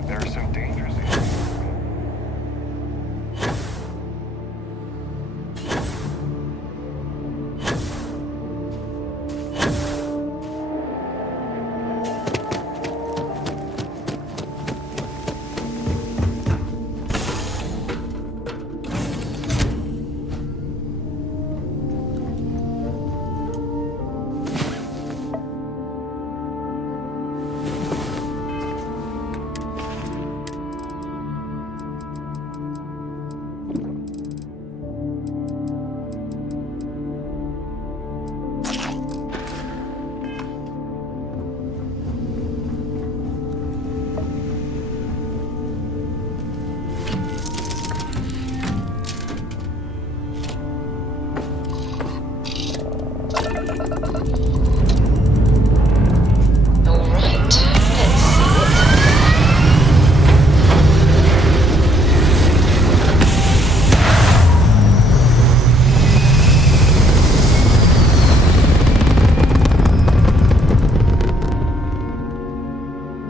There are some dangers ahead.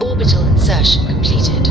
Orbital insertion completed.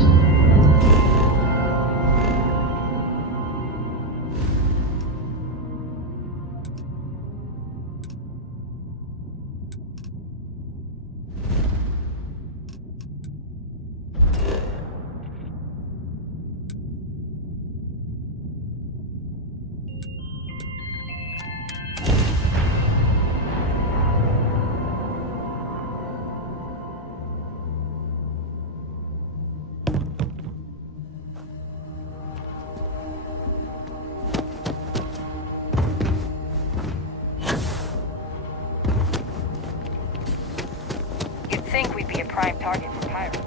You'd think we'd be a prime target for pirates.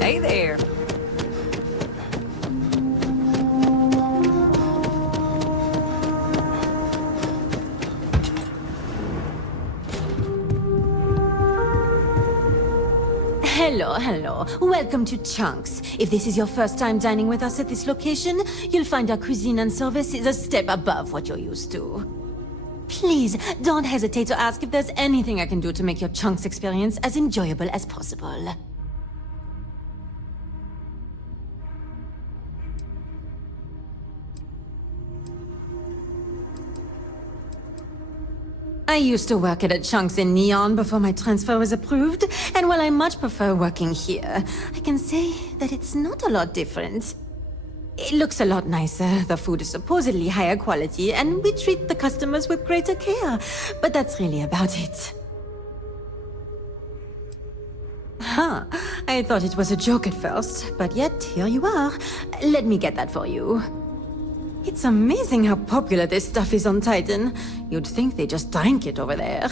Hey there. Hello. Welcome to Chunks. If this is your first time dining with us at this location, you'll find our cuisine and service is a step above what you're used to. Please, don't hesitate to ask if there's anything I can do to make your Chunks experience as enjoyable as possible. I used to work at a Chunks in Neon before my transfer was approved, and while I much prefer working here, I can say that it's not a lot different. It looks a lot nicer, the food is supposedly higher quality, and we treat the customers with greater care, but that's really about it. Huh, I thought it was a joke at first, but yet here you are. Let me get that for you. It's amazing how popular this stuff is on Titan. You'd think they just drank it over there.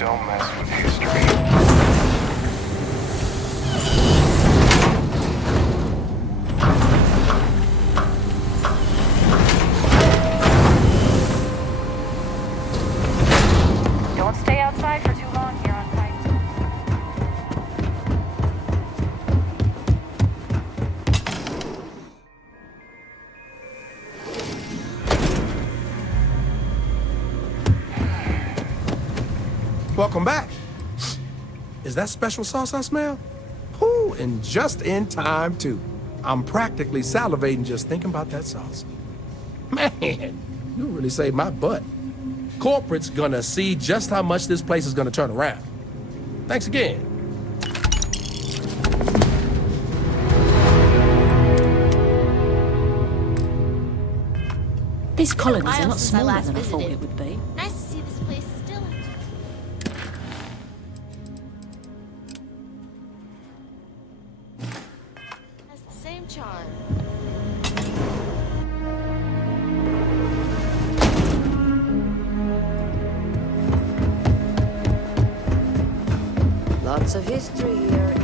Don't mess with history. Don't stay outside for too long here on Pine. Welcome back. Is that special sauce I smell? Ooh, and just in time, too. I'm practically salivating just thinking about that sauce. Man, you really saved my butt. Corporate's gonna see just how much this place is gonna turn around. Thanks again. These colonies are Miles not since I smaller last than I thought visited. it would be. Nice to see this place still. Has the same charm. Lots of history here.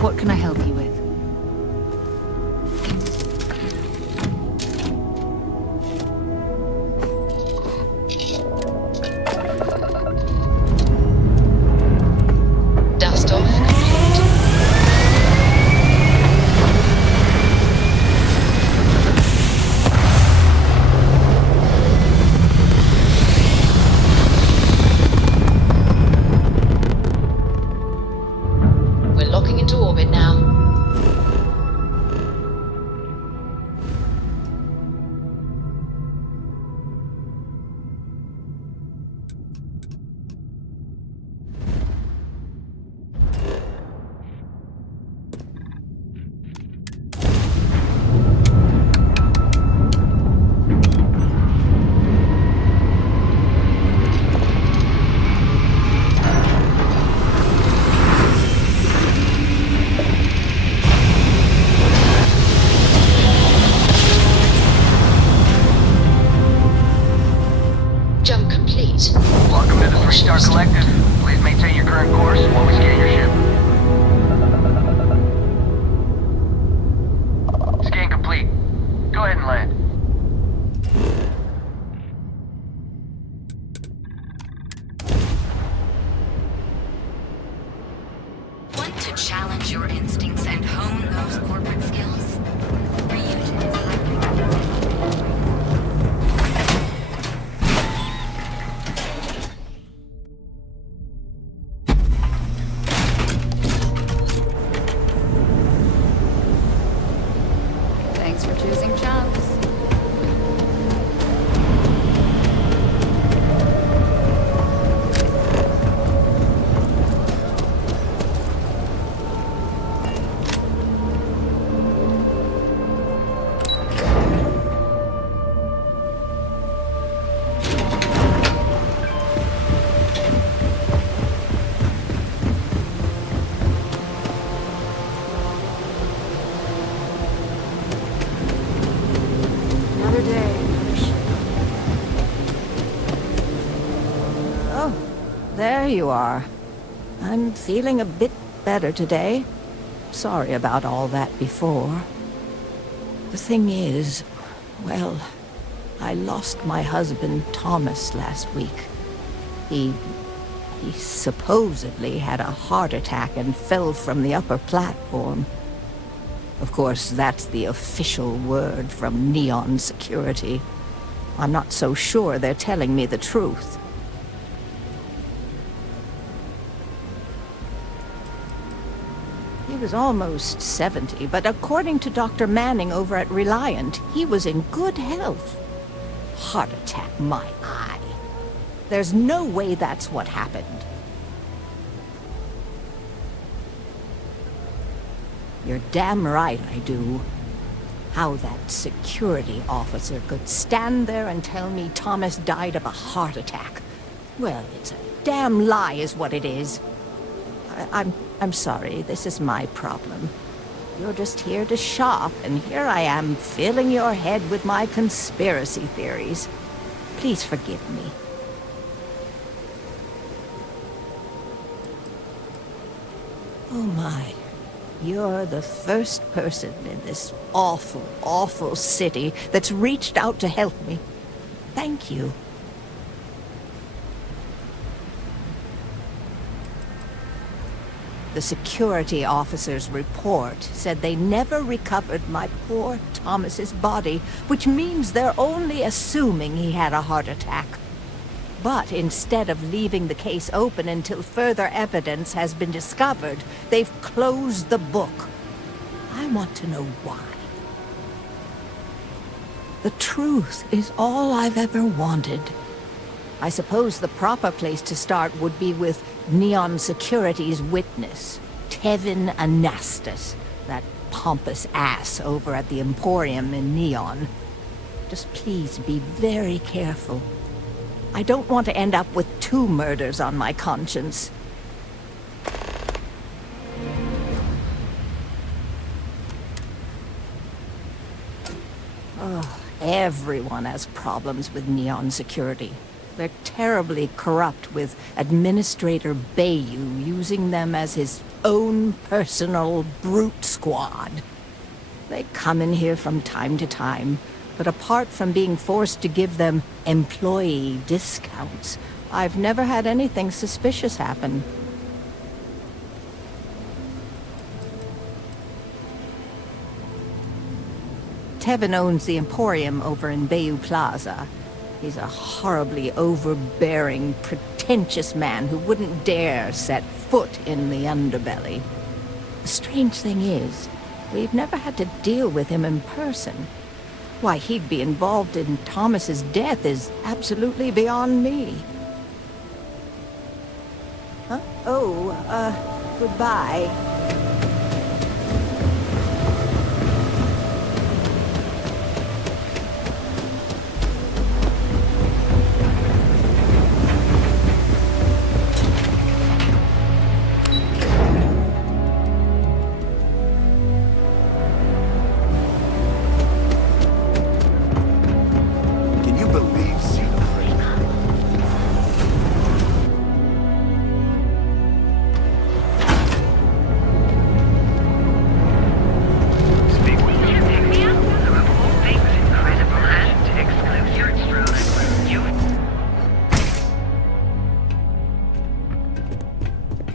What can I help you with? Dust off complete. We're locking into orbit now. Jump complete. Welcome to the Three-Star Collective. Please maintain your current course while we scan your ship. Scan complete. Go ahead and land. Want to challenge your instincts and hone those corporate skills? Reunion is likely. Thanks for choosing chunks. Another day, another ship. Oh, there you are. I'm feeling a bit better today. Sorry about all that before. The thing is, well, I lost my husband Thomas last week. He supposedly had a heart attack and fell from the upper platform. Of course, that's the official word from Neon Security. I'm not so sure they're telling me the truth. He was almost 70, but according to Dr. Manning over at Reliant, he was in good health. Heart attack, my eye. There's no way that's what happened. You're damn right I do. How that security officer could stand there and tell me Thomas died of a heart attack. Well, it's a damn lie is what it is. I'm sorry, this is my problem. You're just here to shop, and here I am filling your head with my conspiracy theories. Please forgive me. Oh my. You're the first person in this awful, awful city that's reached out to help me. Thank you. The security officer's report said they never recovered my poor Thomas's body, which means they're only assuming he had a heart attack. But instead of leaving the case open until further evidence has been discovered, they've closed the book. I want to know why. The truth is all I've ever wanted. I suppose the proper place to start would be with Neon Security's witness, Tevin Anastas, that pompous ass over at the Emporium in Neon. Just please be very careful. I don't want to end up with 2 murders on my conscience. Oh, everyone has problems with Neon Security. They're terribly corrupt, with Administrator Bayou using them as his own personal brute squad. They come in here from time to time, but apart from being forced to give them employee discounts, I've never had anything suspicious happen. Tevin owns the Emporium over in Bayou Plaza. He's a horribly overbearing, pretentious man who wouldn't dare set foot in the underbelly. The strange thing is, we've never had to deal with him in person. Why he'd be involved in Thomas's death is absolutely beyond me. Huh? Oh, goodbye.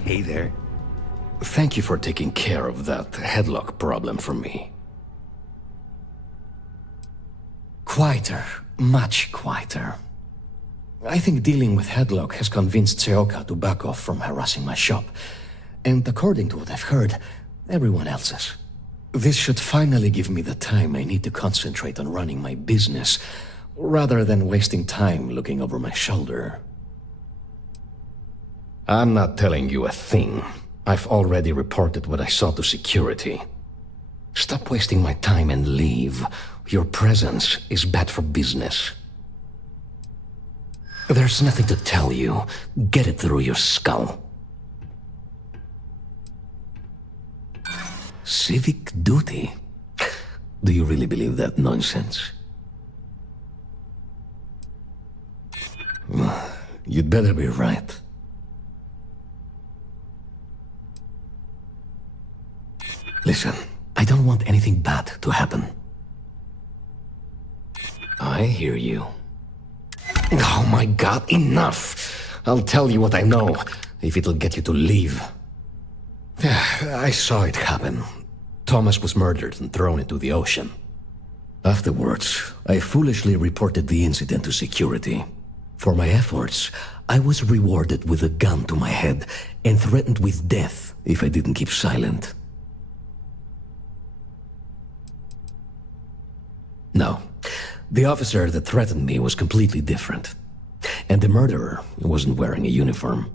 Hey there. Thank you for taking care of that headlock problem for me. Quieter. Much quieter. I think dealing with headlock has convinced Seoka to back off from harassing my shop. And according to what I've heard, everyone else's. This should finally give me the time I need to concentrate on running my business, rather than wasting time looking over my shoulder. I'm not telling you a thing. I've already reported what I saw to security. Stop wasting my time and leave. Your presence is bad for business. There's nothing to tell you. Get it through your skull. Civic duty? Do you really believe that nonsense? You'd better be right. Listen, I don't want anything bad to happen. I hear you. Oh my god, enough! I'll tell you what I know, if it'll get you to leave. I saw it happen. Thomas was murdered and thrown into the ocean. Afterwards, I foolishly reported the incident to security. For my efforts, I was rewarded with a gun to my head and threatened with death if I didn't keep silent. No. The officer that threatened me was completely different. And the murderer wasn't wearing a uniform.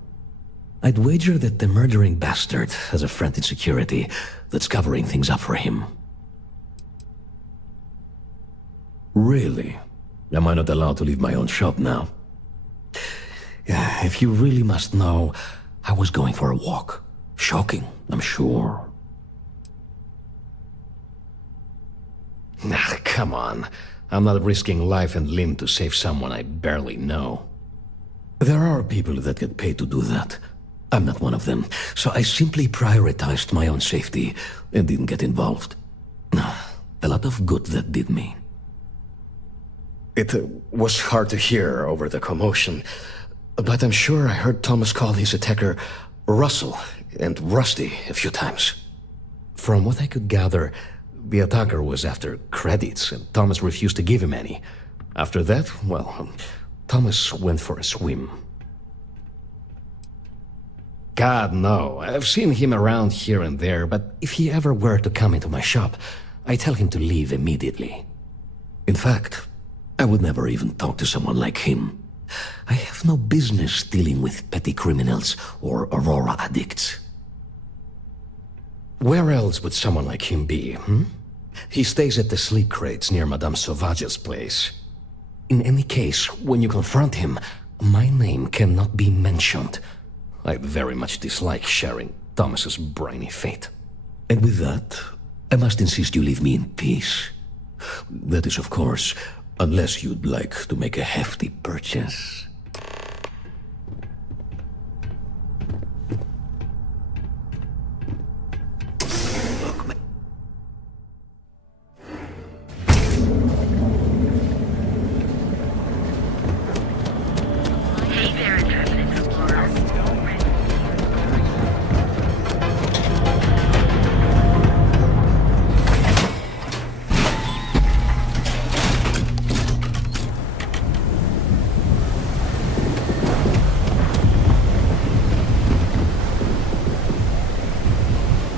I'd wager that the murdering bastard has a friend in security that's covering things up for him. Really? Am I not allowed to leave my own shop now? Yeah, if you really must know, I was going for a walk. Shocking, I'm sure. Nah, come on. I'm not risking life and limb to save someone I barely know. There are people that get paid to do that. I'm not one of them, so I simply prioritized my own safety and didn't get involved. A lot of good that did me. It was hard to hear over the commotion, but I'm sure I heard Thomas call his attacker Russell and Rusty a few times. From what I could gather, the attacker was after credits, and Thomas refused to give him any. After that, well, Thomas went for a swim. God, no. I've seen him around here and there, but if he ever were to come into my shop, I tell him to leave immediately. In fact, I would never even talk to someone like him. I have no business dealing with petty criminals or Aurora addicts. Where else would someone like him be, He stays at the sleep crates near Madame Sauvage's place. In any case, when you confront him, my name cannot be mentioned. I very much dislike sharing Thomas's briny fate. And with that, I must insist you leave me in peace. That is, of course, unless you'd like to make a hefty purchase.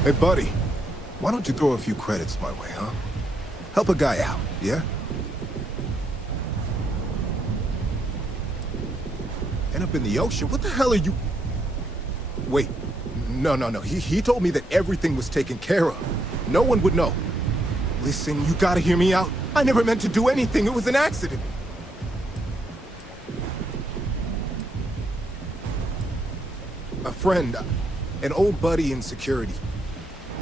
Hey, buddy, why don't you throw a few credits my way, huh? Help a guy out, yeah? End up in the ocean? What the hell are you... Wait, no. He told me that everything was taken care of. No one would know. Listen, you gotta hear me out. I never meant to do anything. It was an accident. A friend, an old buddy in security.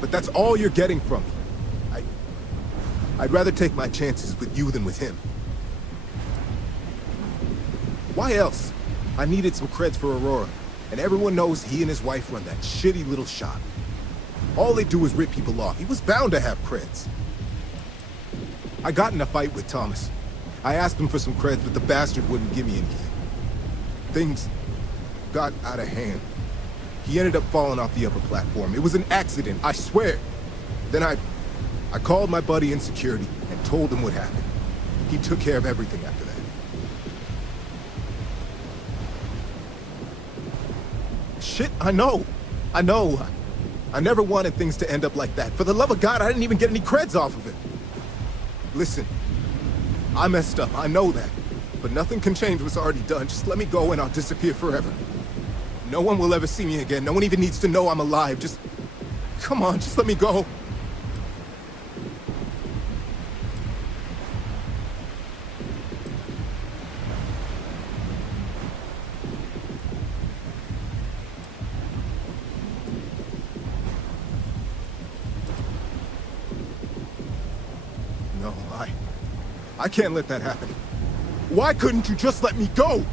But that's all you're getting from me. I'd rather take my chances with you than with him. Why else? I needed some creds for Aurora, and everyone knows he and his wife run that shitty little shop. All they do is rip people off. He was bound to have creds. I got in a fight with Thomas. I asked him for some creds, but the bastard wouldn't give me anything. Things got out of hand. He ended up falling off the upper platform. It was an accident, I swear. Then I called my buddy in security and told him what happened. He took care of everything after that. Shit, I know. I never wanted things to end up like that. For the love of God, I didn't even get any creds off of it. Listen, I messed up, I know that. But nothing can change what's already done. Just let me go and I'll disappear forever. No one will ever see me again. No one even needs to know I'm alive. Just... come on, just let me go. No, I can't let that happen. Why couldn't you just let me go?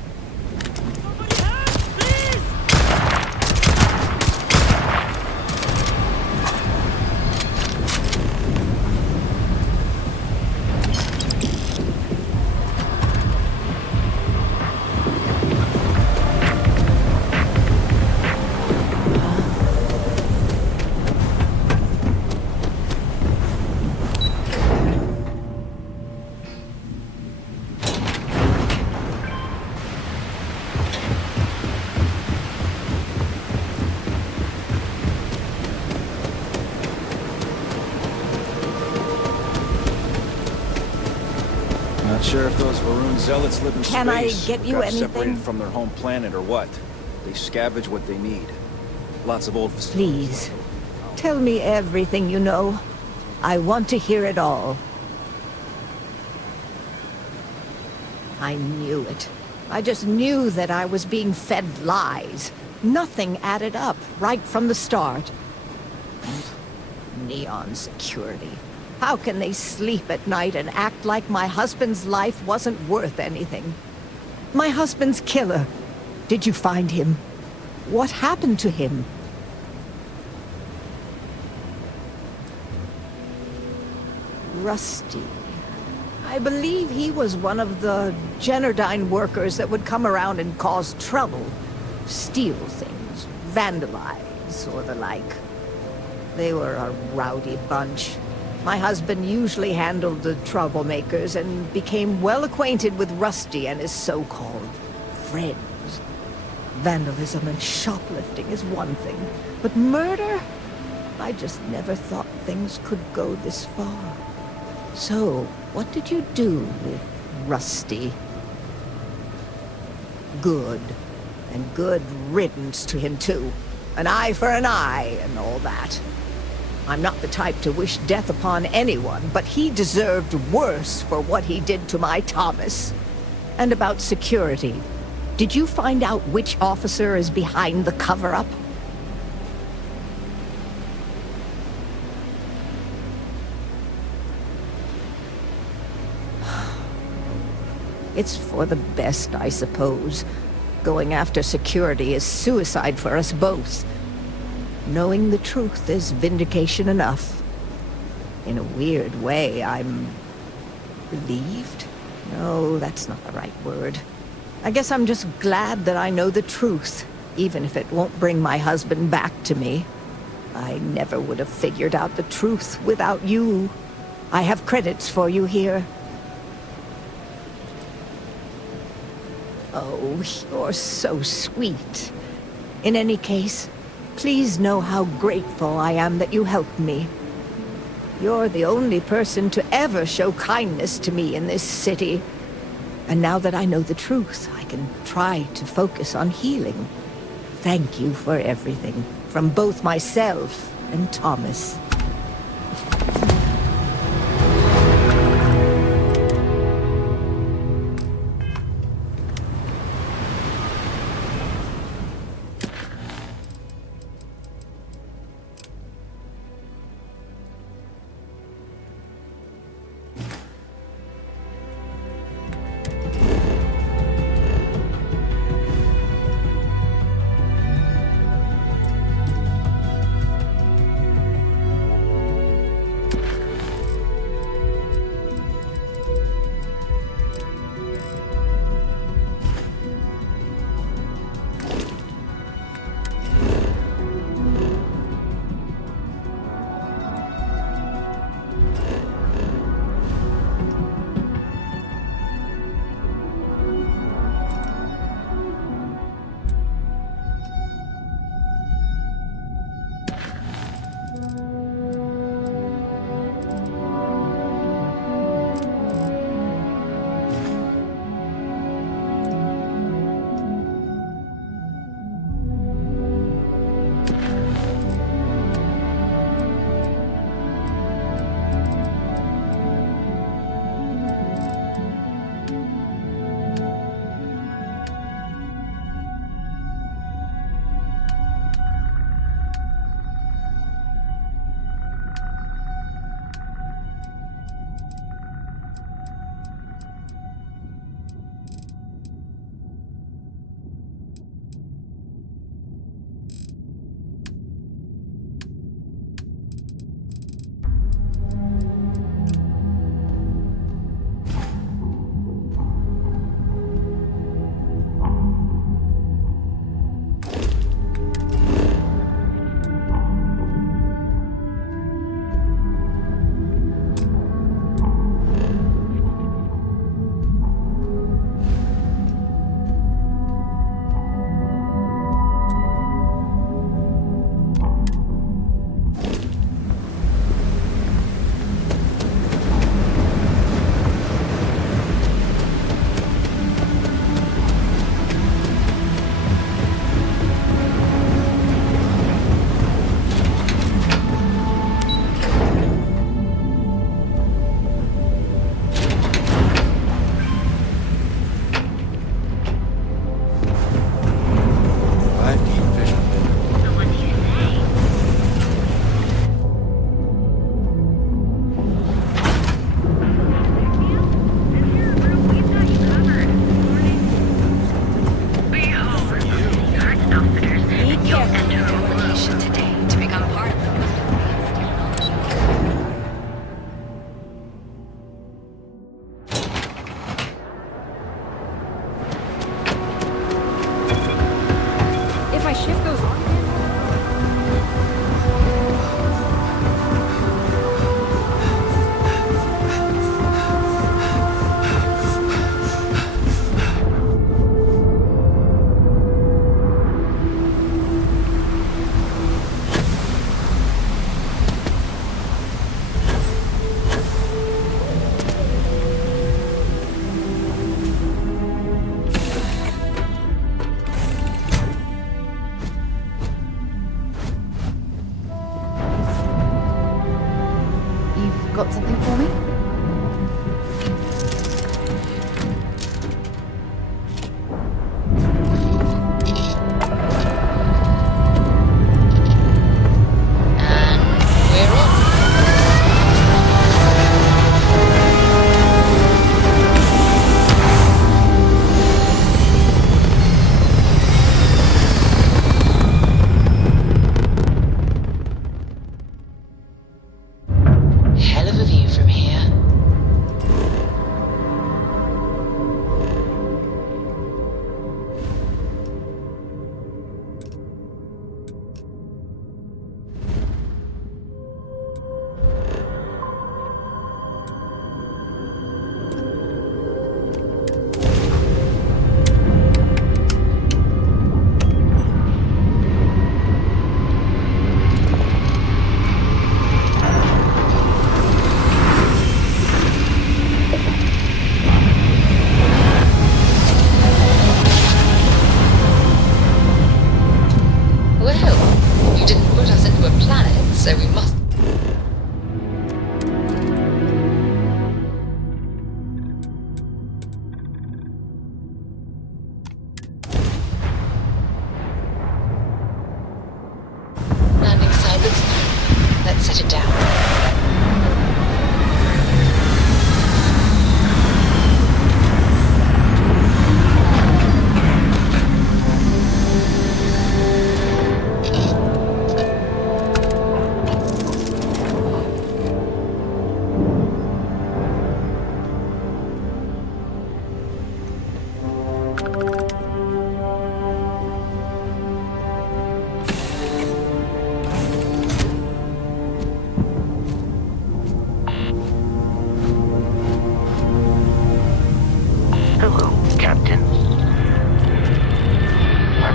Not sure if those Varun zealots live in Can I space, get or you got anything? separated from their home planet, or what. They scavenge what they need. Lots of old facilities. Please, tell me everything you know. I want to hear it all. I knew it. I just knew that I was being fed lies. Nothing added up right from the start. Neon security. How can they sleep at night and act like my husband's life wasn't worth anything? My husband's killer. Did you find him? What happened to him? Rusty. I believe he was one of the Generdyne workers that would come around and cause trouble. Steal things, vandalize, or the like. They were a rowdy bunch. My husband usually handled the troublemakers and became well acquainted with Rusty and his so-called friends. Vandalism and shoplifting is one thing, but murder? I just never thought things could go this far. So, what did you do with Rusty? Good. And good riddance to him, too. An eye for an eye and all that. I'm not the type to wish death upon anyone, but he deserved worse for what he did to my Thomas. And about security. Did you find out which officer is behind the cover-up? It's for the best, I suppose. Going after security is suicide for us both. Knowing the truth is vindication enough. In a weird way, I'm relieved? No, that's not the right word. I guess I'm just glad that I know the truth, even if it won't bring my husband back to me. I never would have figured out the truth without you. I have credits for you here. Oh, you're so sweet. In any case, please know how grateful I am that you helped me. You're the only person to ever show kindness to me in this city. And now that I know the truth, I can try to focus on healing. Thank you for everything, from both myself and Thomas.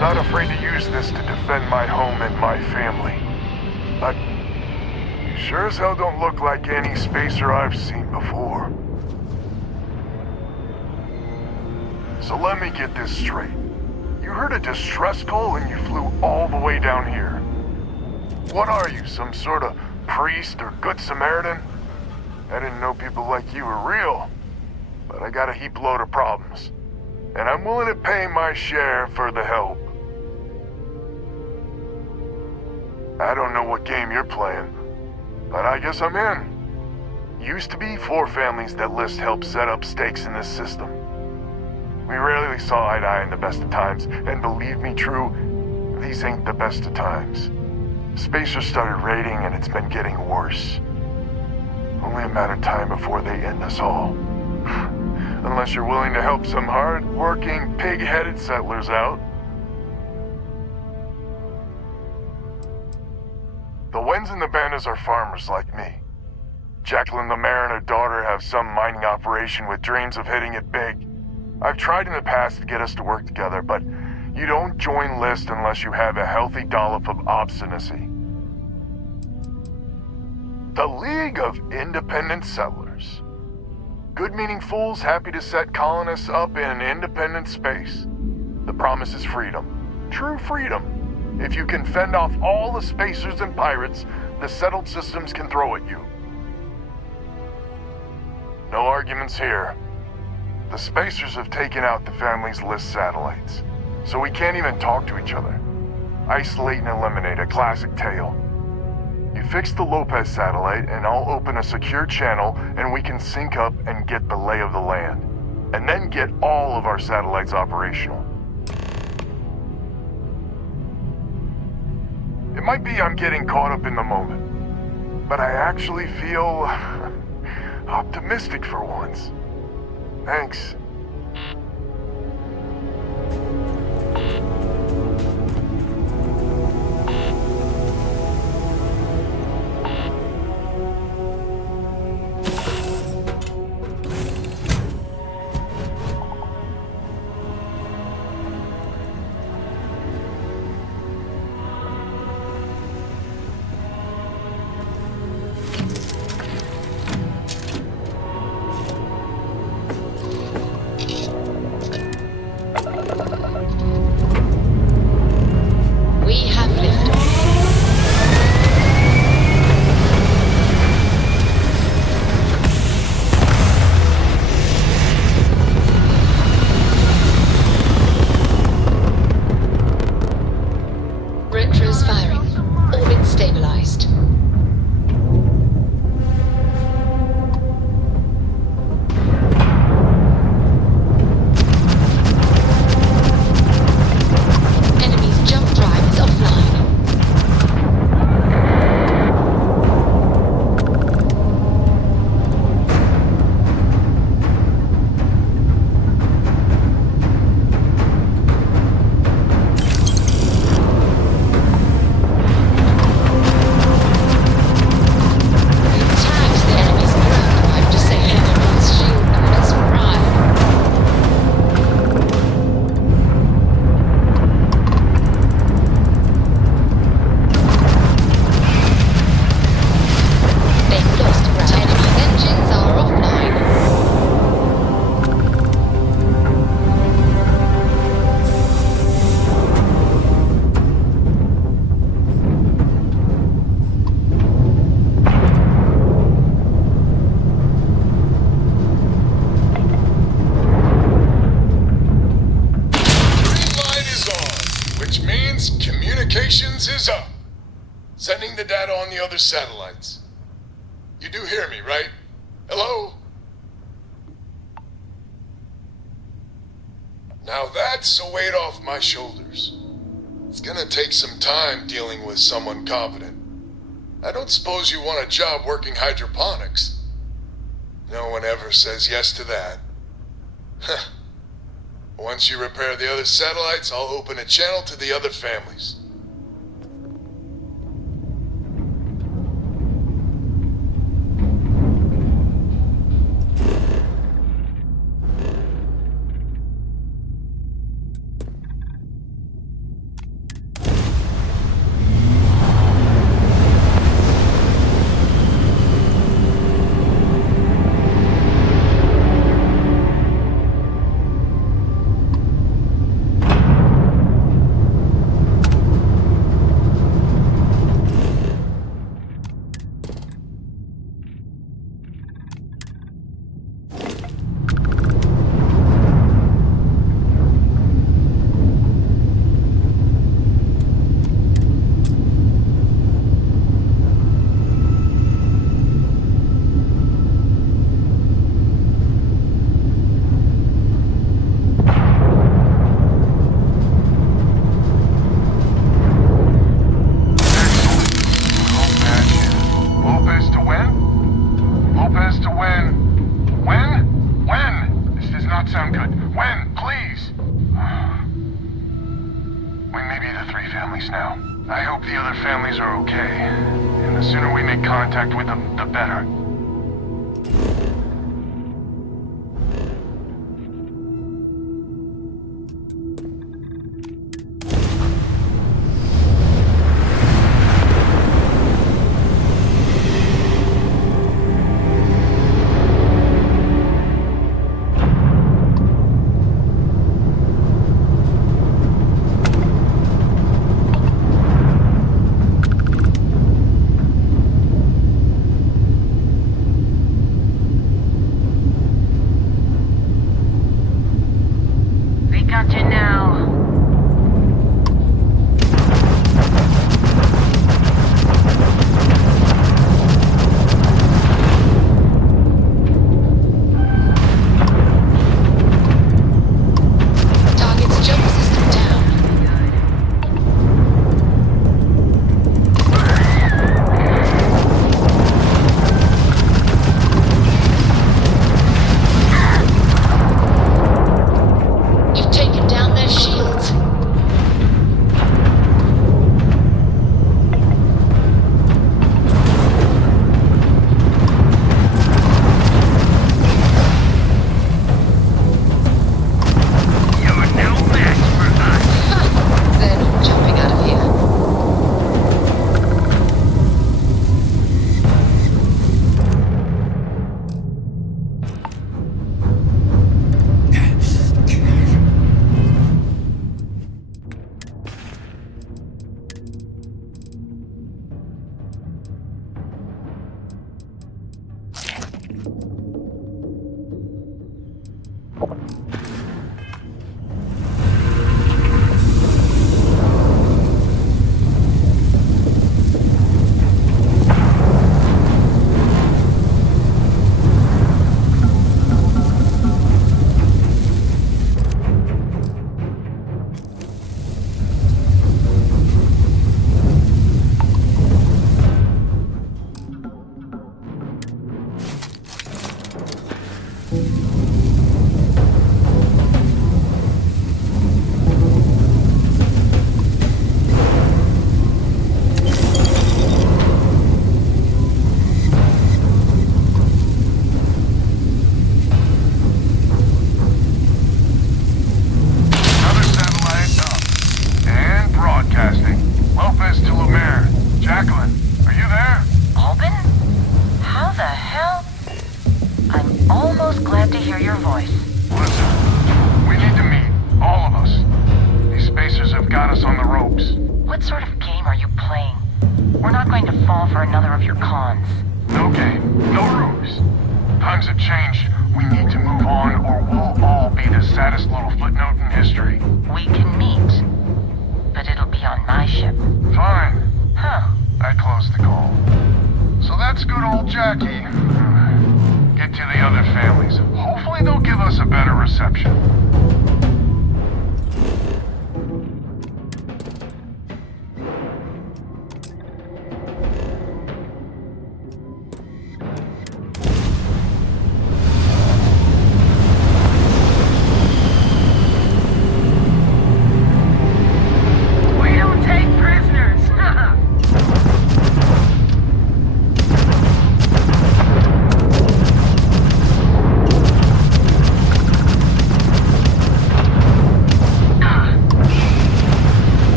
not afraid to use this to defend my home and my family. But you sure as hell don't look like any spacer I've seen before. So let me get this straight. You heard a distress call and you flew all the way down here. What are you, some sort of priest or good Samaritan? I didn't know people like you were real, but I got a heap load of problems. And I'm willing to pay my share for the help. I don't know what game you're playing, but I guess I'm in. Used to be 4 families that list help set up stakes in this system. We rarely saw eye to eye in the best of times, and believe me true, these ain't the best of times. Spacers started raiding and it's been getting worse. Only a matter of time before they end us all. Unless you're willing to help some hard-working, pig-headed settlers out. The Wens and the Bandas are farmers like me. Jacqueline the mayor and her daughter have some mining operation with dreams of hitting it big. I've tried in the past to get us to work together, but you don't join list unless you have a healthy dollop of obstinacy. The League of Independent Settlers. Good-meaning fools happy to set colonists up in an independent space. The promise is freedom. True freedom. If you can fend off all the spacers and pirates the settled systems can throw at you. No arguments here. The spacers have taken out the family's list satellites, so we can't even talk to each other. Isolate and eliminate, a classic tale. You fix the Lopez satellite and I'll open a secure channel and we can sync up and get the lay of the land. And then get all of our satellites operational. It might be I'm getting caught up in the moment, but I actually feel optimistic for once. Thanks. Satellites. You do hear me, right? Hello? Now that's a weight off my shoulders. It's gonna take some time dealing with someone competent. I don't suppose you want a job working hydroponics. No one ever says yes to that. Once you repair the other satellites, I'll open a channel to the other families. families now. I hope the other families are okay. And the sooner we make contact with them, the better.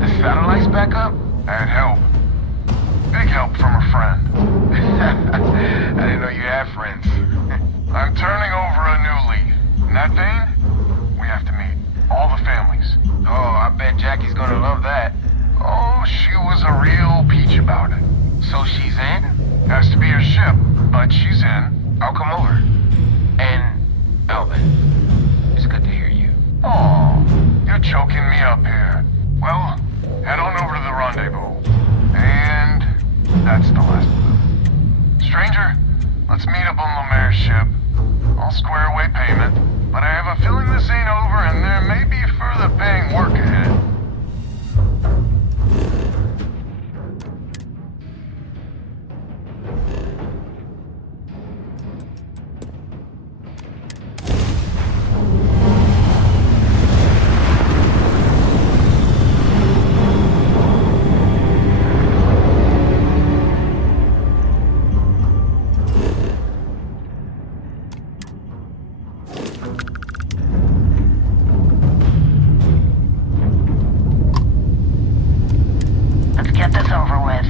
the satellites back up? And help. Big help from a friend. I didn't know you had friends. I'm turning over a new leaf. In that vein, we have to meet all the families. Oh, I bet Jackie's gonna love that. Oh, she was a real peach about it. So she's in? Has to be her ship, but she's in. I'll come over. And, Alvin, it's good to hear you. Oh, you're choking me up here. Well, head on over to the rendezvous. And that's the last of them. Stranger, let's meet up on Lemaire's ship. I'll square away payment, but I have a feeling this ain't over and there may be further paying work ahead. Get this over with.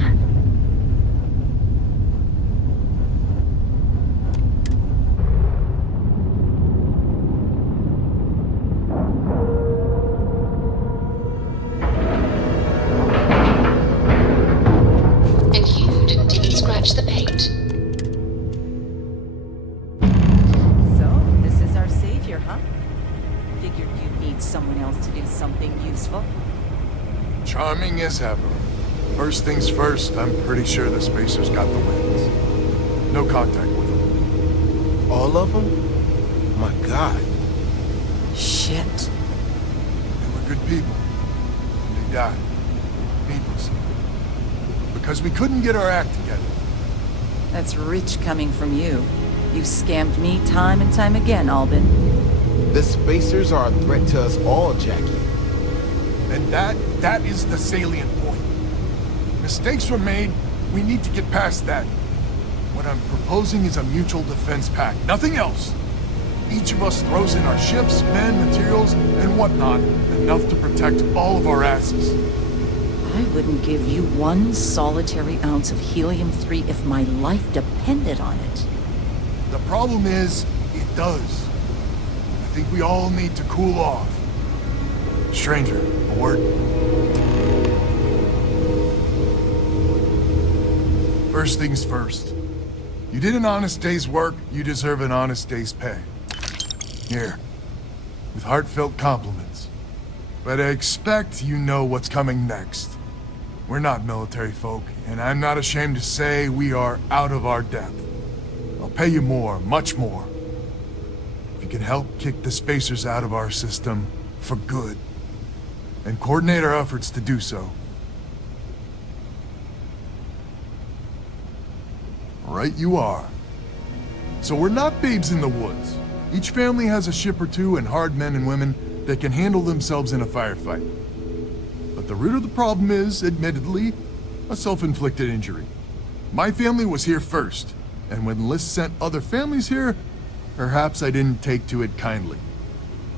And you didn't scratch the paint. So, this is our savior, huh? Figured you'd need someone else to do something useful. Charming as ever. First things first, I'm pretty sure the Spacers got the wings. No contact with them. All of them? My God. Shit. They were good people. And they died. Needlessly. Because we couldn't get our act together. That's rich coming from you. You've scammed me time and time again, Albin. The Spacers are a threat to us all, Jackie. And that is the salient point. Mistakes were made, we need to get past that. What I'm proposing is a mutual defense pact, nothing else. Each of us throws in our ships, men, materials, and whatnot, enough to protect all of our asses. I wouldn't give you one solitary ounce of helium-3 if my life depended on it. The problem is, it does. I think we all need to cool off. Stranger, a word? First things first. You did an honest day's work, you deserve an honest day's pay. Here, with heartfelt compliments. But I expect you know what's coming next. We're not military folk, and I'm not ashamed to say we are out of our depth. I'll pay you more, much more. If you can help kick the Spacers out of our system for good, and coordinate our efforts to do so. Right you are. So we're not babes in the woods. Each family has a ship or two and hard men and women that can handle themselves in a firefight. But the root of the problem is, admittedly, a self-inflicted injury. My family was here first, and when Liz sent other families here, perhaps I didn't take to it kindly.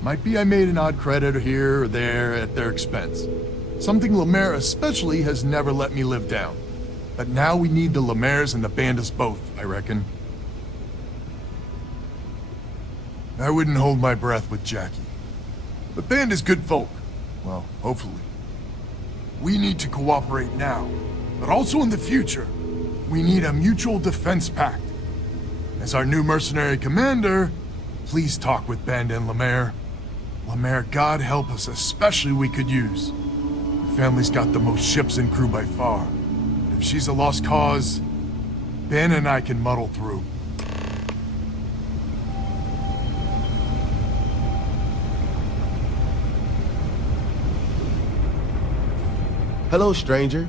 Might be I made an odd credit here or there at their expense. Something Lemaire especially has never let me live down. But now we need the Lemaires and the Bandits both, I reckon. I wouldn't hold my breath with Jackie. The band is good folk. Well, hopefully. We need to cooperate now, but also in the future. We need a mutual defense pact. As our new mercenary commander, please talk with Bandit and Lemaire. Lemaire, God help us, especially we could use. The family's got the most ships and crew by far. If she's a lost cause, Ben and I can muddle through. Hello, stranger.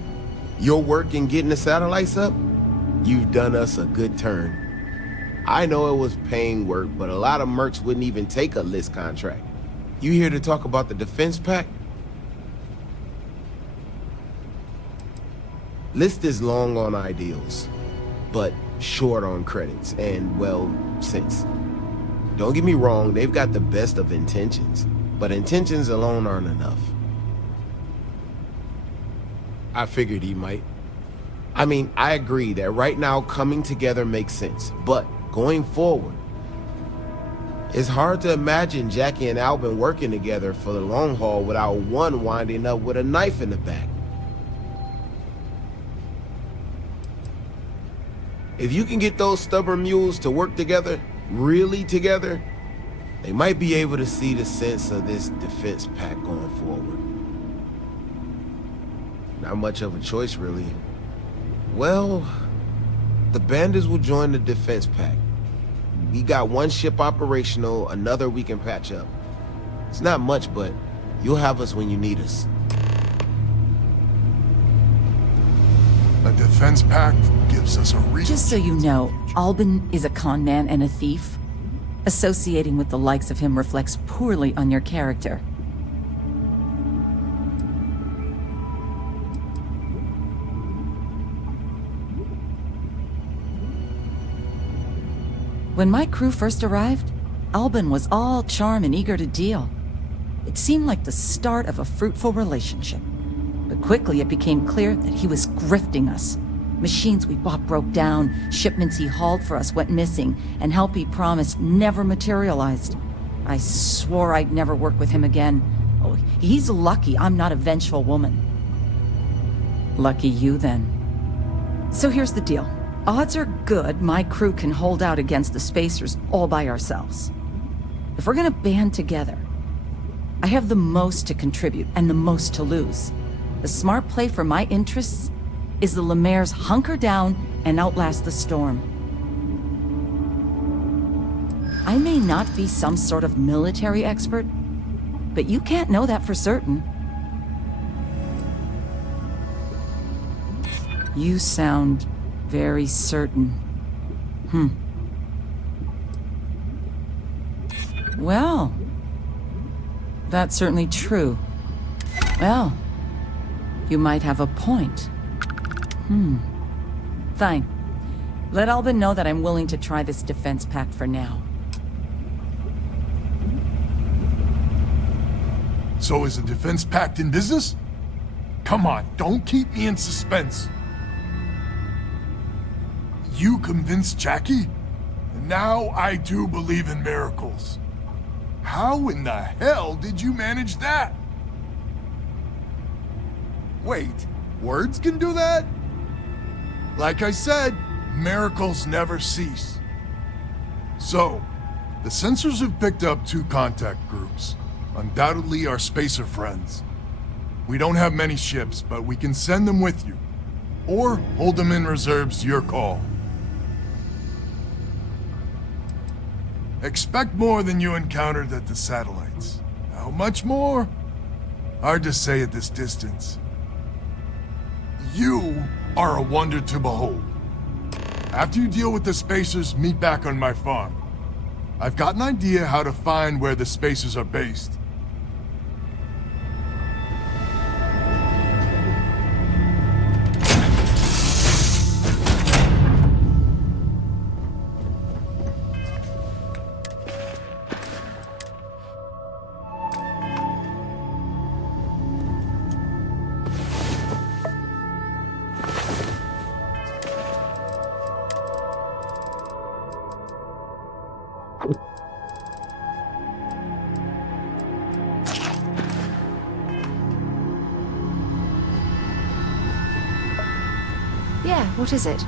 Your work in getting the satellites up? You've done us a good turn. I know it was paying work, but a lot of mercs wouldn't even take a list contract. You here to talk about the defense pact? List is long on ideals, but short on credits and, well, sense. Don't get me wrong, they've got the best of intentions, but intentions alone aren't enough. I figured he might. I mean, I agree that right now coming together makes sense, but going forward, it's hard to imagine Jackie and Albin working together for the long haul without one winding up with a knife in the back. If you can get those stubborn mules to work together, really together, they might be able to see the sense of this defense pact going forward. Not much of a choice, really. Well, the bandits will join the defense pact. We got one ship operational, another we can patch up. It's not much, but you'll have us when you need us. A defense pact gives us a reason. Just so you know, Albin is a con man and a thief. Associating with the likes of him reflects poorly on your character. When my crew first arrived, Albin was all charm and eager to deal. It seemed like the start of a fruitful relationship. But quickly it became clear that he was grifting us. Machines we bought broke down, shipments he hauled for us went missing, and help he promised never materialized. I swore I'd never work with him again. Oh, he's lucky I'm not a vengeful woman. Lucky you, then. So here's the deal. Odds are good my crew can hold out against the Spacers all by ourselves. If we're gonna band together, I have the most to contribute and the most to lose. The smart play for my interests is the Lemaire's hunker down and outlast the storm. I may not be some sort of military expert, but you can't know that for certain. You sound very certain. Well, that's certainly true. Well, you might have a point. Fine. Let Albin know that I'm willing to try this defense pact for now. So is a defense pact in business? Come on, don't keep me in suspense. You convinced Jackie? And now I do believe in miracles. How in the hell did you manage that? Wait, words can do that? Like I said, miracles never cease. So, the sensors have picked up 2 contact groups. Undoubtedly our spacer friends. We don't have many ships, but we can send them with you. Or hold them in reserves, your call. Expect more than you encountered at the satellites. How much more? Hard to say at this distance. You are a wonder to behold. After you deal with the Spacers, meet back on my farm. I've got an idea how to find where the Spacers are based. Yeah, what is it?